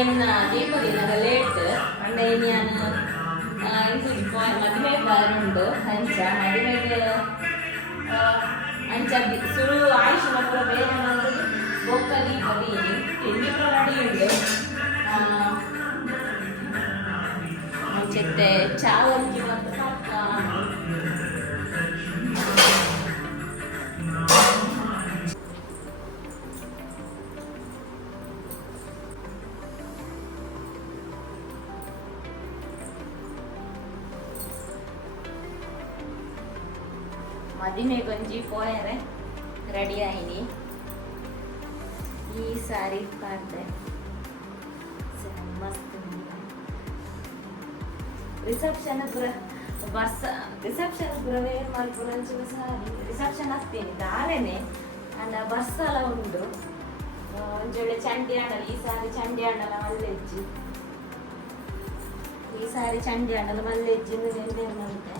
ಇನಿಯನ್ನ ದೀಪದಿನ late ಅಂಡ ಇನಿಯನ್ ಮದುವೆ ಬಾರುಂಡು ಅಂಚ ಮದುವೆಗೆ ಅಂಚ ಸುರು ಆಯುಷ್ ಮಕ್ಕಳು ಬೇರೆ ಬೊಕ್ಕ ದೀಪದಿ ತಿಂಡಿ ಆ, ಅಂಚತ್ತೆ ಚಾವಂತಿ ಮತ್ತು ಪಕ್ಕ ಪಾಡ್ದೆ ಸರಿ, ಮಸ್ತ್ ರಿಸೆಪ್ಷನ್ ಬರ್ಸ ರಿಸೆಪ್ಷನ್ ಮಲ್ಪುರ ಅಂಚುವ ಸಾರಿ ರಿಸೆಪ್ಷನ್ ಹತ್ತೀನಿ ದಾರೇನೆ ಅಂಡ ಬರ್ಸ ಎಲ್ಲ ಉಂಡು ಆ, ಚಂಡಿ ಹಣ್ಣಲ್ಲ ಈ ಸಾರಿ ಚಂಡಿ ಹಣ್ಣಲ್ಲ ಮಲ್ಲೆಜ್ಜಿ ಈ ಸಾರಿ ಚಂಡಿ ಹಣ್ಣಲ್ಲ ಮಲ್ಲೆಜ್ಜಿ ನಿನ್ನೆ ಉಂಟೆ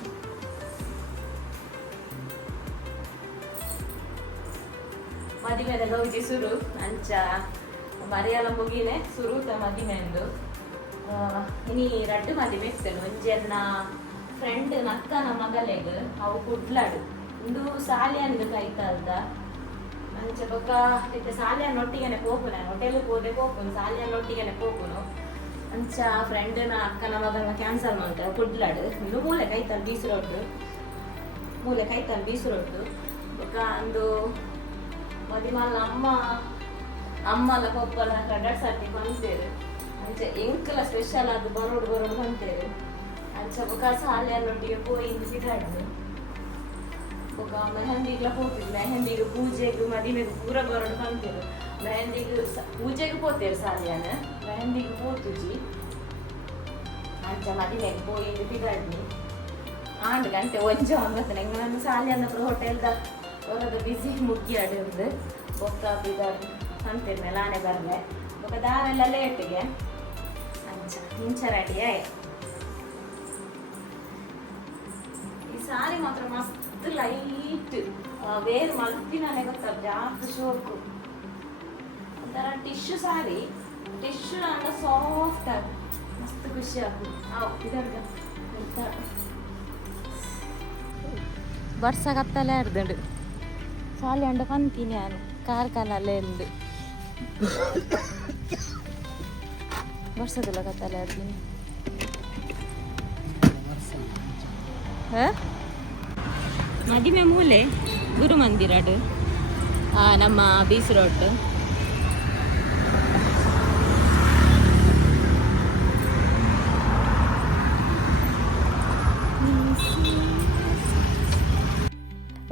ಮದಿಮೆದ ಗೌಜಿ ಸುರು, ಅಂಚ, ಮರಿಯಲ ಮುಗಿನೆ ಸುರುತ ಮದಿಮೆಂದು ಇನಿ ರಡ್ಡು ಮದಿಮೆ ಇರ್ತೇನೆ ಒಂಜೆನ್ನ ಫ್ರೆಂಡ್ ನಕ್ಕನ ಮಗಲೆಗ್ ಅವು ಕುಡ್ಲಾಡು. ಇಂದು ಸಾಲಿಯಂದು ಕೈತಲ್ದ ಅಂಚ ಬೊಕ್ಕ ಇತ್ತೆ ಸಾಲಿಯನ್ನ ಒಟ್ಟಿಗೆನೆ ಪೋಪುನ. ಹೋಟೆಲ್ ಹೋದೆ ಪೋಪುನು ಸಾಲಿಯನ್ನ ಒಟ್ಟಿಗೆನೆ ಪೋಪುನು. ಅಂಚ ಫ್ರೆಂಡ್ನ ಅಕ್ಕನ ಮಗನ ಕ್ಯಾನ್ಸಲ್ ಮಾಡ್ತಾರೆ ಕುಡ್ಲಾಡು. ಇನ್ನು ಮೂಲೆ ಕೈತಲ್ ಬೀಸುರೊಟ್ಟು ಮೂಲೆ ಕೈತಲ್ ಬೀಸುರೊಟ್ಟು ಬೊಕ್ಕ ಅಂದು ಮದಿಮಲ್ಲ ಅಮ್ಮ ಅಮ್ಮಲ ಪಪ್ಪಲ ಕಡಡ್ ಸರ್ತಿ ಬಂತೇರು ಅಂಚೆ ಎಂಕಲ ಸ್ಪೆಷಲ್ ಅದು ಬರೋಡು ಬರೋಡು ಬಂತೇರು ಅಂಚ ಬೊಕ ಸಾಲಿಯನ್ನೊಟ್ಟಿಗೆ ಪೋಯಿ ಬಿಟಾಡ್ದು ಬೊಕ ಮೆಹಂದಿಗ್ಲ ಹೋಗ್ತಿದ್ರು ಮೆಹಂದಿಗೆ ಪೂಜೆಗೆ ಮದಿಮೆಗೆ ಪೂರ ಬರೋಡು ಬಂತೇರು ಮೆಹಂದಿಗೆ ಸ- ಪೂಜೆಗೆ ಪೋತೇರು ಸಾಲಿಯನ ಮೆಹಂದಿಗೆ ಪೋತುಜಿ ಅಂಚ ಮದಿಮೆಗೆ ಪೋಯಿ ಬಿಟಾಡ್ನಿ ಆಂಡ್ ಗಂಟೆ ಒಂಜ ಒಂಬತ್ತು ನಂಗೆ ನಾನು ಸಾಲಿ ಅನ್ನಪ್ಪ ಹೋಟೆಲ್ದ ಹೊರದ ಬಿಸಿ ಮುಗ್ಗಿ ಅಡಿಂದು ಬೊಕ್ಕ ಬಿದರ್ ಅಂತಿರ್ ಮೇಲೆ ಆನೆ ಬರ್ಲೆ. ಬೊಕ್ಕ ದಾರೆಲ್ಲ ಲೇಟಿಗೆ ಅಂಚ, ಇಂಚ ರೆಡಿ ಆಯ್ ಈ ಸಾರಿ ಮಾತ್ರ ಮಸ್ತ್ ಲೈಟ್ ವೇರ್ ಮಲ್ಪಿನಾನೆ ಗೊತ್ತಲ್ಲ ಜಾಸ್ತಿ ಶೋಕು ಒಂಥರ ಟಿಶ್ಯೂ ಸಾರಿ. ಟಿಶ್ಯೂ ಅಂದ ಸಾಫ್ಟ್ ಆಗಿ. ಮಸ್ತ್ ಖುಷಿ ಆಗ್ತದೆ. ಅವು ಇದರ್ಗ. ಪಂತೀನಿ ನಾನು ಕಾರ್ಕಲಲ್ಲೇ ಉಂಡು ವರ್ಷದಲ್ಲ ಕತ್ತಲೆ ಹಿಡ್ದೀನಿ ಮದಿಮೆ ಮೂಲೆ ಗುರು ಮಂದಿರಡು ನಮ್ಮ ಬೀಸ್ ರೋಡ್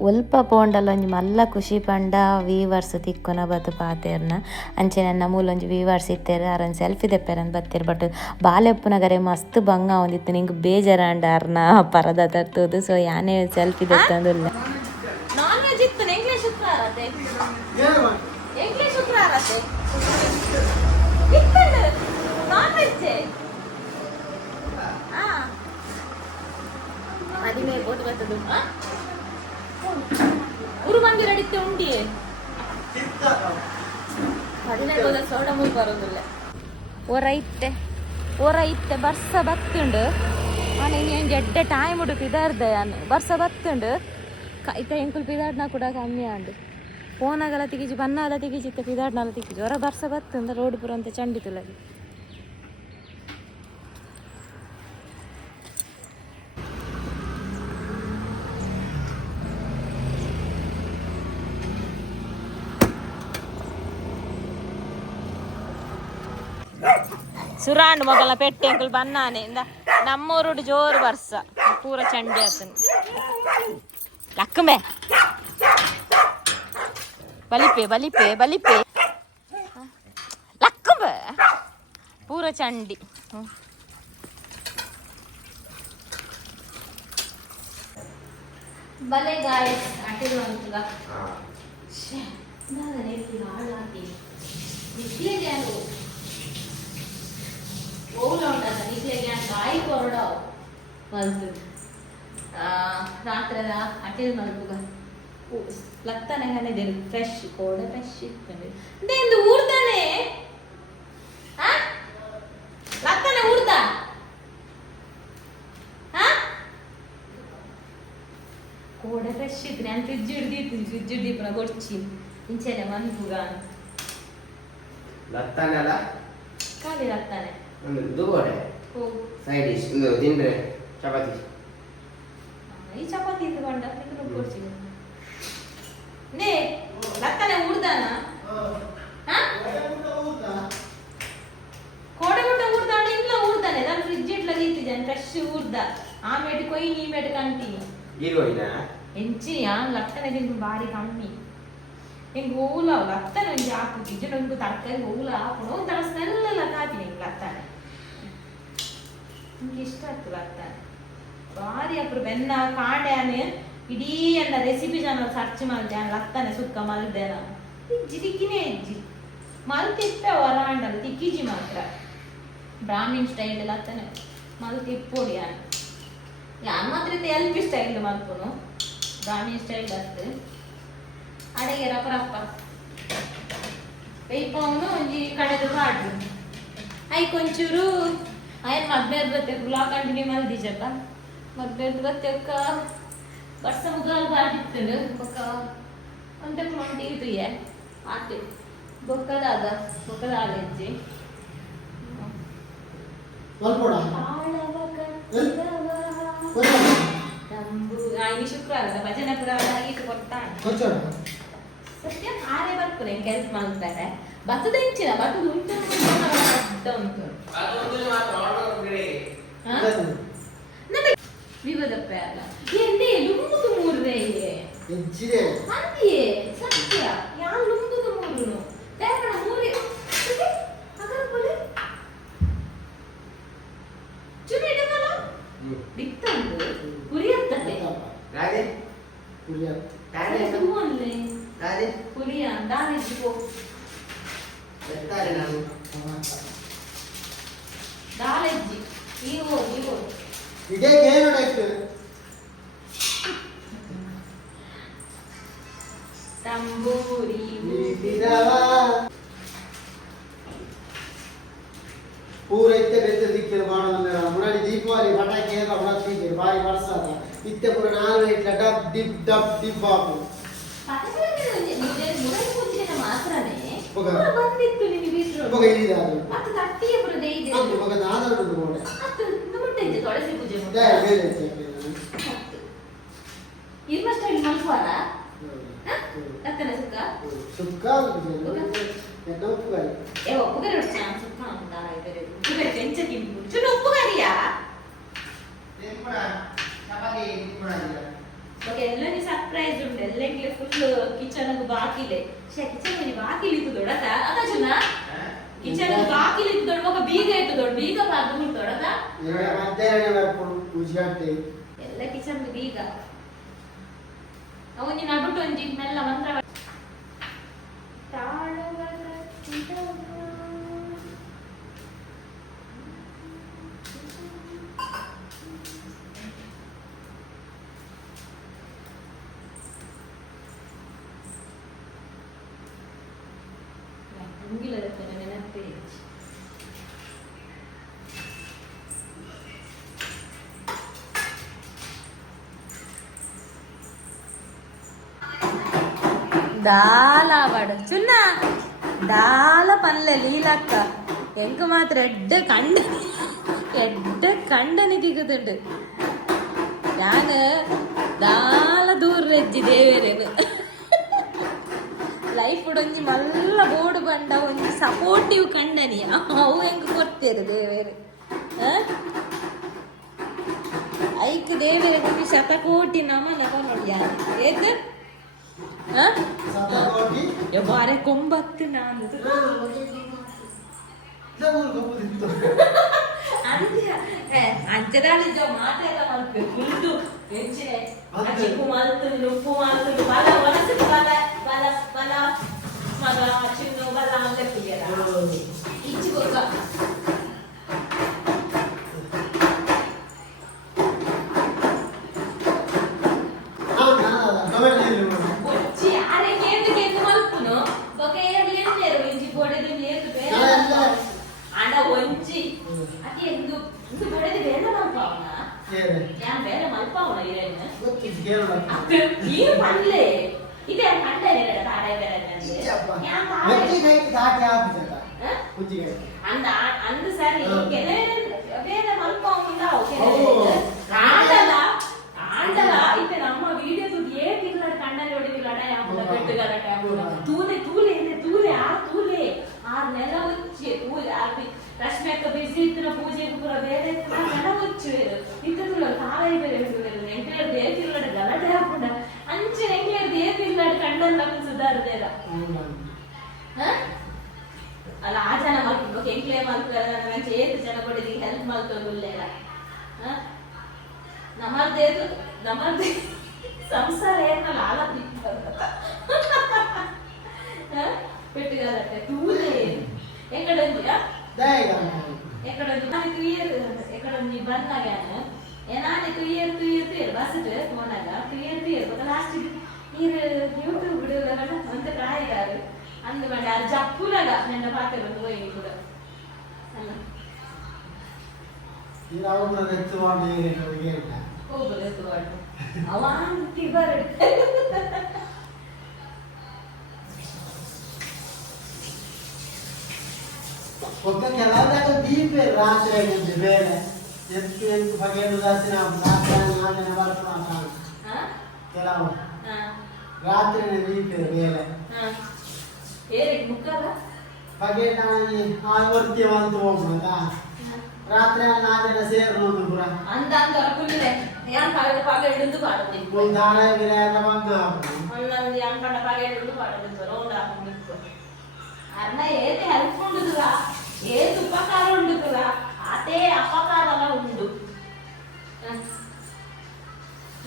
ಒಲ್ಪ ಪೋಂಡಲ ಒಂಜಿ ಮಲ್ಲ ಖುಷಿ ಪಂಡ ವೀವರ್ಸ್ ತಿಕ್ಕುನ ಬತ್ತು ಪಾತೆರ್ನ. ಅಂಚೆ ನನ್ನ ಮೂಲ ಒಂಜಿ ವೀವರ್ಸ್ ಇತ್ತೇರ, ಅರನ್ ಸೆಲ್ಫಿ ದೆಪ್ಪೆರನ್ ಬತ್ತೇರ್. ಬಟ್ ಬಾಲೆಪ್ಪುನಗರೆ ಮಸ್ತ್ ಬಂಗ ಒಂದಿತ್ತು ನಿಂಗೆ ಬೇಜಾರಂಡ ಅರ್ನ ಪರದ ತತ್ತುದು ಸೊ ಯಾನೇ ಸೆಲ್ಫಿ ದೆತ್ತಂದುಲ್ಲ ನಾನ್ ವೆಜ್ ಇತ್ತು ಎಂಗ್ಲಿಷ್ ಶುಕ್ರವಾರ ಎಂಗ್ಲಿಷ್ ಶುಕ್ರವಾರ ಇತ್ತಂಡು ನಾನ್ ವೆಜ್ ಮದಿಮೆ ಬೋಟ್ ಬರ್ತದು ಉರು ಉಂಡಿಯೇ ಹದಿನೈದು ಹೋದ ಸೋಡ ಮುಗಿ ಬರೋದಿಲ್ಲ. ಒರ ಇತ್ತೆ ಒರ ಇತ್ತೆ ಬರ್ಸ ಬತ್ತುಂಡು. ಆನೆ ಏನು ಜಡ್ಡೆ ಟೈಮ್ ಉಡು ಪಿದಾರ್ದ ಅನ್ನು ಬರ್ಸ ಬತ್ತುಂಡು. ಕೈತ ಎಂಕುಲ್ ಪಿದಾಡ್ನ ಕೂಡ ಕಮ್ಮಿ ಆಂಡು. ಫೋನಾಗಲ ತಿಗಿಜಿ ಬನ್ನಾಲ ತಿಗಿಜಿ ಪಿದಾಡ್ನಲ್ಲ ತಿಗಿಜಿ ಹೊರ ಬರ್ಸ ಬತ್ತುಂದ ರೋಡ್ ಪುರ ಅಂತ ಚಂಡಿತುಲಗಿ ಸುರಾಂಡ್ ಮೊಗಲ ಪೆಟ್ಟೆ ಅಂಕಲ್ ಬನ್ನಾನೆ ಇಂದ ನಮ್ಮೂರುಡು ಜೋರು ಬರ್ಸ ಪೂರ ಚಂಡಿ ಆತನು ಲಕ್ಕಂಬೆ ಬಲಿಪೆ ಬಲಿಪೆ ಬಲಿಪೆ ಲಕ್ಕಂಬೆ ಪೂರ ಚಂಡಿ ಹ್ಮ್. ಬಲೆ ಗಾಯ ಅಟ್ಟಿರು ಅಂತಲ್ಲ ಶ್ಯೆ, ನಾನು ನೆಟ್ಟಿ ಹಾಳಾಗಿ ನಿಕ್ಲೆಗೆ ಅದು ఓవులో ఉంటుంది నీటిలో కాయ కొరడా వదులుతుంది. రాత్రదా అటే మలుపుగా లక్తానే కానీ ఇది ఫ్రెష్ కోడ ఫ్రెష్ అంటే ఇది ఊరుతానే? లక్తానే ఊరుతా? కోడ ఫ్రెష్ ఇద్దరు నేను ఫ్రిడ్జ్ ఇడ్ది ఫ్రిడ్జ్ ఇడ్ది ఇప్పుడు కొడిచి ఇంచేనే మలుపుగా లక్తానే కాలి లక్తానే ಒಂದು ದುಗೋಡೆ ಹೋಗು ಸೈಡ್ ಡಿಶ್ ಒಂದು ತಿಂದ್ರೆ ಚಪಾತಿ ಈ ಚಪಾತಿ ಇಟ್ಕೊಂಡ ನಿಂಗೆ ಕೊಡ್ಸಿ ನೇ ಲತ್ತನೆ ಊರ್ದಾನ ಹಾ ಕೋಡೆ ಮುಟ್ಟ ಊರ್ದಾಣ ಇಲ್ಲ ಊರ್ದಾನೆ ನಾನು ಫ್ರಿಜ್ ಇಟ್ಲಾಗ ಇಟ್ಟಿದ್ದೇನೆ ಫ್ರೆಶ್ ಊರ್ದ ಆಮೇಲೆ ಕೊಯ್ ನೀ ಮೇಟ್ ಕಂಟಿನಿ ಗೀರೋಯಿನ ಎಂಚಿ ಯಾನ್ ಲತ್ತನೆ ತಿಂದು ಬಾರಿ ಕಮ್ಮಿ ಹಿಂಗೆ ಊಲ ಲತ್ತನೆ ಒಂಜಿ ಹಾಕು ಗಿಜ್ಜು ನಂಗೆ ತರಕಾರಿ ಊಲ ಹಾಕೊಂಡು ಒಂಥರ ನಿಂಗೆ ಇಷ್ಟ ಆಗ್ತದೆ ಲತ್ತನೆ ಭಾರಿ ಅಪ್ರು ಬೆನ್ನ ಕಾಂಡ್ಯಾನೆ ಇಡೀ ಎಲ್ಲ ರೆಸಿಪಿ ಜನ ಸರ್ಚ್ ಮಾಡಿದೆ ಲತ್ತನೆ, ಸುಕ್ಕ ಮಲ್ದೆ ನಾನು ತಿಕ್ಕಿನೇ ಇಜ್ಜಿ. ಮಲ್ತಿಪ್ಪ ಹೊರಾಂಡಲ್ಲ ತಿಕ್ಕಿಜಿ ಮಾತ್ರ. Brahmin style ಲತ್ತನೆ. ಮಲ್ತಿಪ್ಪೋಡಿ ಯಾನ್ ಯಾನ್ ಮಾತ್ರ ಎಲ್ ಪಿ ಸ್ಟೈಲ್ ಮಲ್ಪುನು. ಬ್ರಾಹ್ಮಿನ್ ಸ್ಟೈಲ್ ಅತ್ತೆ ಅಡಿಗೆ ರಪ್ಪ ಪೈಪವನು ಒಂಜಿ ಕಡೆದು ಹಾಡ್ರು. ಐ ಕೊಂಚೂರು ಆಯ್ತು ಮದ್ವೆ ಇರ್ಬೇಕು ಬ್ಲಾಗ್ ಕಂಟಿನ್ಯೂ ಮಲ್ದಿಜಪ್ಪ ಮದ್ವೆ ಇರ್ಬೇಕ ವರ್ಷ ಮುಗಾಲ್ ಬಾಡಿತ್ತು ಬೊಕ್ಕ ಒಂದೇ ಪ್ಲಾಂಟ್ ಇದು ಆತಿ ಬೊಕ್ಕದಾಗ ಬೊಕ್ಕದ ಆಲೆಜ್ಜಿ ಶುಕ್ರವಾರ ಭಜನೆ ಕೂಡ ಕೊಡ್ತಾನೆ ಸತ್ಯ ಆರೆ ಬರ್ತಾರೆ ಕೆಲಸ ಮಾಡ್ತಾರೆ ಭತ್ತದ ಹೆಂಚಿನ? ಭತ್ತದ ಉಂಟು ಅಡ್ಡ ಉಂಟು ಹಾ? ನಮಗೆ ವಿವದಪ್ಪ ಅಲ್ಲ ಎಂದೇ ಲುಂಬುದು ಮೂರ್ರೆ ಹೆಜ್ಜಿದೆ ಅಂತೆಯೇ ಸತ್ಯ ಯಾ ಲುಂಬುದು ಮೂರುನು ದೇವರ ಮೂರಿ ಅಗರ ಕೊಲೆ ಚುನಿ ಇಡವಲ್ಲ ಬಿತ್ತಂದು ಕುರಿಯತ್ತದೆ ರಾಧೆ ಕುರಿಯತ್ ರಾಧೆ ಹೂವಲ್ಲೇ ರಾಧೆ ಕುರಿಯ ದಾರಿಜ್ಜು ಎತ್ತಾರೆ ನಾನು ದಾಲೆಜ್ಜಿ ನೀವು ನೀವು ಇದೇ ಏನು ಡಾಕ್ಟರ್ ತಂಬೂರಿ ನೀಡಿದವ ಪೂರ ಇತ್ತೆ ಬೆತ್ತ ದಿಕ್ಕಿನ ಮಾಡೋದಂದ್ರೆ ಮುರಾಡಿ ದೀಪಾವಳಿ ಪಟಾಕಿ ಎಲ್ಲ ಹೊರತ್ತಿದ್ದೆ ಬಾರಿ ಬರ್ಸದ ಇತ್ತೆ ಪೂರ ನಾನು ಇಟ್ಲ ಡಬ್ ಡಿಬ್ ಡಬ್ ಡಿಬ್ ಬಾಬು ಮಾತ್ರನೇ ಹೋಗ. ಪೂರ ಬಂದಿತ್ತು ನಿಮಗೆ ಬೀಸ್ರು ಮಗ ಇಳಿದಾರು ಅದು ತಟ್ಟಿಯ ಪುರ ದೈದೆ ಅದು ಮಗ ನಾದರುಡು ನೋಡೆ ಅದು ಮುಟ್ಟೈತೆ ತುಳಸಿ ಪೂಜೆ ದೇ ಬೇರೆ ಇತ್ತೆ. ಇರ್ಮ ಸ್ಟೈಲ್ ಮಲ್ವಾರ ಅತ್ತನ ಸುಕ್ಕ? ಸುಕ್ಕ ಎನ್ನ ಉಪ್ಪುಗಾರಿ ಏ ಒಪ್ಪುಗರಿ ಹೊಡ್ಸ ಸುಕ್ಕ ಅಂತ ಇದ್ದಾರೆ. ಉಪ್ಪುಗರಿ ಉಪ್ಪುಗರಿಯಾ ಎಲ್ಲರಿಗೆ ಸರ್ಪ್ರೈಸ್ ಉಂಟು. Full kitchen ಬಾಕಿಲೆ. ಕಿಚನ್ ಮನೆ ಬಾಕಿಲಿ ಇತ್ತು ದೊಡ್ಡದ? ಅದ ಚುನ ಕಿಚನ್ ಬಾಕಿಲಿ ಇತ್ತು ಮಗ ಬೀಗ ಇತ್ತು ದೊಡ್ಡ ಬೀಗ ಮಧ್ಯಾಹ್ನ ಬರ್ಕೊಂಡು ಎಲ್ಲ ಕಿಚನ್ ಬೀಗ. ಅವನಿ ನಡುಟು ಒಂಜಿ ಮೆಲ್ಲ ಮಂತ್ರ ತಾಳವ ದಾಲ ಆವಾಡು ಚುನ್ನ ದಾಲ ಪನ್ಲೆ ಲೀಲಕ್ಕ ಎಂಕ್ ಮಾತ್ರ ಎಡ್ಡ ಕಂಡ ಎಡ್ಡ ಕಂಡನಿ ದಿಗುದುಂಡು ಯಾನ್ ದಾಲ ದೂರ ಎಜ್ಜಿ ದೇವೇರೇನು ಲೈಫ್ ಒಂಜಿ ಮಲ್ಲ ಬೋಡು ಬಂಡ ಒಂಜಿ ಸಪೋರ್ಟಿವ್ ಕಂಡನಿ ಅವು ಹೆಂಗ್ ಕೊಡ್ತೇರು ದೇವೇರು ಐಕ್ ದೇವೇರ ಒಂಜಿ ಶತಕೋಟಿ ನಮನ ನೋಡಿ ಏತ್ எவ்வாறு கொம்பத்து நான் அஞ்சதாலும் மாட்டேன் உப்பு மாத்து ഞാൻ വേറെ മൽപ്പാവണ ഇരന്ന് ഈ പണ്ടേ ഇതേ പണ്ടേ താഴെ വരാനുണ്ട് ഞാൻ താഴെ அந்த அந்த சரி வேற மல்பாவம் ഉണ്ടാവും ആണ്ടല ആണ്ടല ഇപ്പൊ നമ്മ ರಶ್ಮಿಯಕ್ಕ ಬಿಸಿ ಇತ್ತಿನ ಪೂಜೆಗೆ ಪೂರ ಬೇರೆ ನೆಲ ಉಚ್ಚು ಇತ್ತುಲ್ಲ ತಾಯಿ ಬೇರೆ ಎಂಕ್ಲೇರ್ ದೇತಿಲ್ಲಡ ಗಲಾಟೆ ಹಾಕೊಂಡ ಅಂಚೆ ಎಂಕ್ಲೇರ್ ದೇತಿಲ್ಲಡ ಕಣ್ಣಲ್ಲ ಸುಧಾರದೇರ ಅಲ್ಲ ಆ ಜನ ಮಲ್ಕೊಂಡು ಎಂಕ್ಲೇ ಮಲ್ತಾರೆ ನಾನು ಚೇತು ಜನ ಕೊಟ್ಟಿದ್ದು ಹೆಲ್ಪ್ ಮಲ್ಕೊಂಡಿಲ್ಲ ನಮ್ಮದೇದು ನಮ್ಮದೇ ಸಂಸಾರ ಏನಲ್ಲ ಆಲ ఎక్కడ క్లియర్ ఎక్కడ నీ బంద్ ఆగాను ఏనా క్లియర్ క్లియర్ క్లియర్ బస్సు పోనాక క్లియర్ క్లియర్ ఒక లాస్ట్ మీరు యూట్యూబ్ వీడియోలో వంత రాయగారు అందుకని అది జప్పులగా నిన్న పాటలు పోయి కూడా கோபுரத்து வாட்டும் அவன் திபர் ఒక్క దాకా దీపే రాత్రి వేరే ఎందుకు ఎందుకు పదిహేను రాసిన రాత్రి పడుతున్నాను కెలవు రాత్రి దీపే వేరే పగేటాన్ని ఆవర్తి వంతు కదా ರಾತ್ರಿ ನಾಲ್ಕರ ಸೇರ್ಬೋದು ಪುರ ಅಂತ ಅಂತ ಕುಲ್ಲಿದೆ ಯಾನ್ ಪಾಗಡ ಪಾಗಡ ಹಿಡಿದು ಪಾಡುತ್ತೆ ಒಂದು ದಾರ ಗಿರಾಯಲ್ಲ ಬಂದು ಒಂದೊಂದು ಯಾನ್ ಪಾಡ ಪಾಗಡ ಹಿಡಿದು ಪಾಡುತ್ತೆ ಸರ್ ಒಂದು ಹಾಕೊಂಡು ಅರ್ನ ಏತೆ ಹೆಲ್ಪ್ ಕೊಂಡಿದ್ರಾ ఏది ఉపకారం ఉండుదురా అదే అపకారాల ఉండు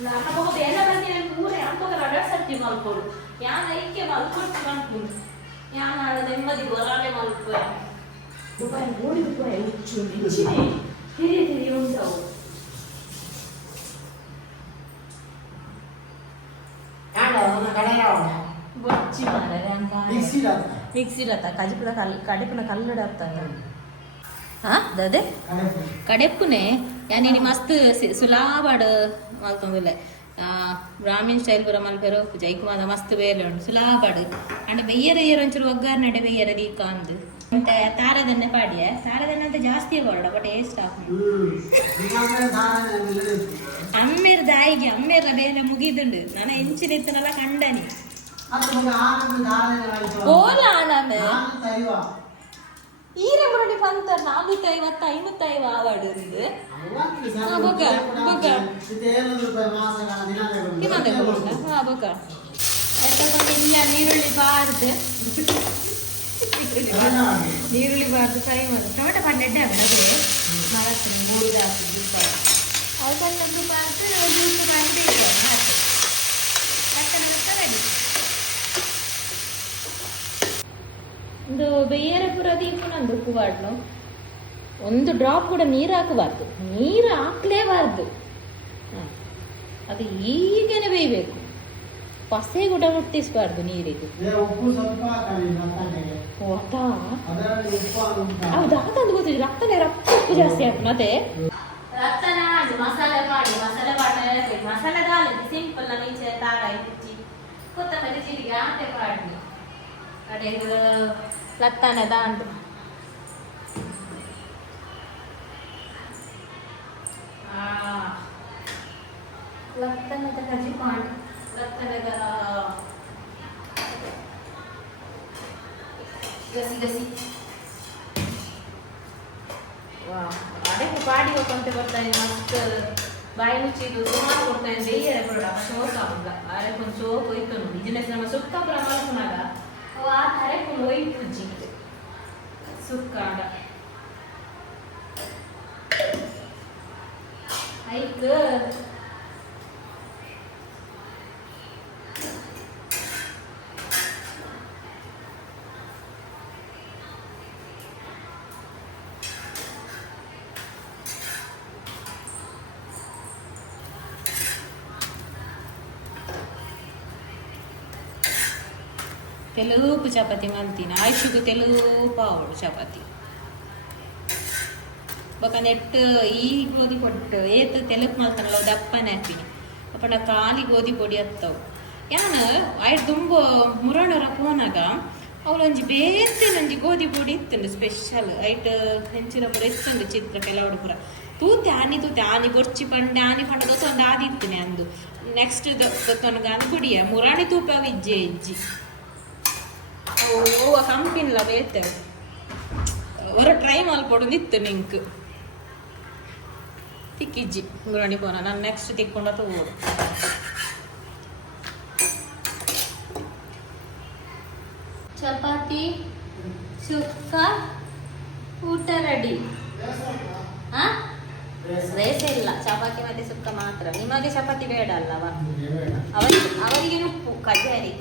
ನಾಕಬಹುದು ಎಲ್ಲ ಮಂದಿ ನಾನು ಪೂರ ಯಾಂಪಗ ರಡಸಟ್ಟಿ ಮಲ್ಕೊಡು ಯಾನ ಐಕ್ಯ ಮಲ್ಕೊಟ್ಟು ಮಲ್ಕೊಂಡು ಯಾನ ನೆಮ್ಮದಿ ಬರಾಲೆ ಮಲ್ಪ ದುಬಾಯ್ ನೋಡಿ ದುಬಾಯ್ ಹುಚ್ಚು ಮಿಂಚಿನೆ ತಿರಿ ತಿರಿ ಉಂಟವು ಬೊಚ್ಚಿ ಮಾರ ಮಿಕ್ಸಿಲತ್ತ ಕಜಿಪುನ ಕಲ್ ಕಡೆಪುನ ಕಲ್ಲಡ ಆಗ್ತಾನೆ ಹಾಂ ಅದೇ ಕಡೆಪುನೆ? ಯಾನೇನಿ ಮಸ್ತ್ ಸುಲಾಬಾಡ್ ಮಲ್ತೊಂದುಲೆ ಬ್ರಾಹ್ಮಿನ್ ಸ್ಟೈಲ್ ಪುರ ಮಲ್ಪೆರು ಜೈಕುಮಾದ ಮಸ್ತ್ ಬೇಲೆ ಉಂಡು ಸುಲಾಬಾಡು ಅಂಡ್ ಬೆಯ್ಯರ ಏರ್ ಒಂಚೂರು ಒಗ್ಗಾರ್ ನಡೆ ಬೆಯ್ಯರ ದೀಕ ಅಂದು. ಅಂತೆ ತಾರದನ್ನೆ ಪಾಡಿಯ? ತಾರದನ್ನ ಅಂತ ಜಾಸ್ತಿ ಬರೋಡ ಬಟ್ ಏಸ್ಟ್ ಹಾಕೊಂಡು ಅಮ್ಮೇರ್ ದಾಯಿಗೆ ಅಮ್ಮೇರ ಬೇರೆ ಮುಗಿದುಂಡು. ನಾನು ಎಂಚಿನ ಇತ್ತನಲ್ಲ ಕಂಡನಿ. ಓಲಾನಮೆ ಈರೆ ಬುರುಡಿ ಬಂತ ನಾಲ್ಕು ಐವತ್ತು ಐನೂತ್ತು ಐವ ಆವಾಡು ಇருந்து ಹಾ ಬೊಕ ಬೊಕ ಕಿಮಾದೆ ಬೊಕ ಹಾ ಬೊಕ ಇಲ್ಲ ನೀರುಳ್ಳಿ ಬಾರ್ದು ನೀರುಳ್ಳಿ ಬಾರ್ದು ಫ್ರೈ ಮಾಡಿ ಟೊಮೆಟೊ ಪನ್ನೆಡ್ಡೆ ಆಗದೆ ಮರಕ್ಕೆ ಮೂರು ಹಾಕಿ ಅದು ಪನ್ನೆಡ್ಡು ಬಾರ್ದು ಒಂದು ಉಪ್ಪು ಮಾಡಿ ಬೇಕು ಹಾಕಿ ಒಂದು ಬೇರೆ ಬುರದಿಗೂ ನಾನು ದುಃಖಬಾರ್ದು ಒಂದು ಡ್ರಾಪ್ ಕೂಡ ನೀರು ಹಾಕಬಾರ್ದು ನೀರು ಹಾಕ್ಲೇಬಾರ್ದು ಅದು ಈಗೇನೆ ಬೇಯಬೇಕು ಪಸೆ ಕೂಡ ಮುಟ್ಟಿಸಬಾರ್ದು ನೀರಿಗೆ ಹೌದಾ ಅದೊಂದು ಗೊತ್ತಿಲ್ಲ ರಕ್ತನೇ ರಕ್ತ ಉಪ್ಪು ಜಾಸ್ತಿ ಆಗ್ತದೆ ಮತ್ತೆ ರಕ್ತನ ಮಸಾಲೆ ಮಾಡಿ ಮಸಾಲೆ ಮಾಡಿ ಮಸಾಲೆ ದಾಲ್ ಸಿಂಪಲ್ ನೀಚೆ ತಾಳ ಕೊತ್ತಂಬರಿ ಜೀರಿಗೆ ಆಟೆ ಮಾಡಿ ಕಡೆಗೆ ಲತ್ತಾನೆ ದಾಂಡು ಲತ್ತನದ ಕಜಿ ಪಾಂಡ್ ಲತ್ತನದ ಗಸಿ ಗಸಿ ವಾ ಅದಕ್ಕೆ ಪಾಡಿ ಹೋಗ್ಕೊಂತ ಬರ್ತಾ ಇದೆ ಮಸ್ತ್ ಬಾಯಿ ಮುಚ್ಚಿದ್ದು ಸುಮಾರು ಕೊಡ್ತಾ ಇದೆ ಬೇಯರೆ ಬರೋಡ ಶೋಕ ಹಂಗ ಅದಕ್ಕೆ ಒಂದು ಸೋಪ್ ಹೋಯ್ತು ನೋಡಿ ಬಿಸಿನೆಸ್ ನಮ್ಮ ಸುಕ್ಕ ಪ್ರಮಾಣನಾಗ ಆ વધારે કોઈ પૂજી સુકાડ આઈક ತೆಲುಪು ಚಪಾತಿ ಮಂತಿನ ఆయుష్కు తెలుపు ಚಪಾತಿ. చపాతి ಬೊಕ ನೆಟ್ ಈ ಗೋಧಿ ಪೊಟ್ಟು, ಏತ್ ತೆಲುಪು ಮಲ್ತನಲ್ಲ ದಪ್ಪನೆ ಹಾಕ್ತೀನಿ. ಅಪ್ಪನ ಖಾಲಿ ಗೋಧಿ ಪೊಡಿ ಹತ್ತವು. ಯಾನ ಆಯ್ತು ತುಂಬ ಮುರಣರ ಫೋನಾಗ ಅವಳೊಂಜಿ ಒಂಜಿ ಗೋಧಿ ಪೊಡಿ ಇತ್ತುಂಡು ಸ್ಪೆಷಲ್ ಐಟ್ ಹೆಂಚಿನ ಪುರ ಇತ್ತುಂಡು ಚಿತ್ರ ಕೆಲವಡು ಪುರ ತೂತೆ ಆನಿ ತೂತೆ ಆನಿ ಬೊರ್ಚಿ ಪಂಡೆ, ಆನಿ ಪಂಡ ದೋಸೆ ಒಂದು ಆದಿತ್ತೇನೆ ಅಂದು. ನೆಕ್ಸ್ಟ್ ದೊತ್ತೊನಗ ಅಂದ್ಕೊಡಿಯ ಮುರಾಣಿ ತೂಪ ಇಜ್ಜೆ ಇಜ್ಜಿ. ಓ ಕಂಪಿನ್ಲ ಬೇತೆ ಹೊರ ಟ್ರೈ ಮಲ್ಪೊಡು ನಿತ್ತು ನಿಂಕ್. ತಿಕ್ಕಿಜ್ಜಿ ಗುರಾಣಿ ಪೋನ ನಾನು ನೆಕ್ಸ್ಟ್ ತಿಕ್ಕೊಂಡ ತಗೋಡು ಚಪಾತಿ ಸುಕ್ಕ ಊಟ ರೆಡಿ. ಹಾ ರೇಸೆ ಇಲ್ಲ. ಚಪಾತಿ ಮತ್ತೆ ಸುಕ್ಕ ಮಾತ್ರ. ನಿಮಗೆ ಚಪಾತಿ ಬೇಡ ಅಲ್ಲವಾ? ಅವರಿಗೆ ಅವರಿಗೆ ಉಪ್ಪು ಕಜಾರಿ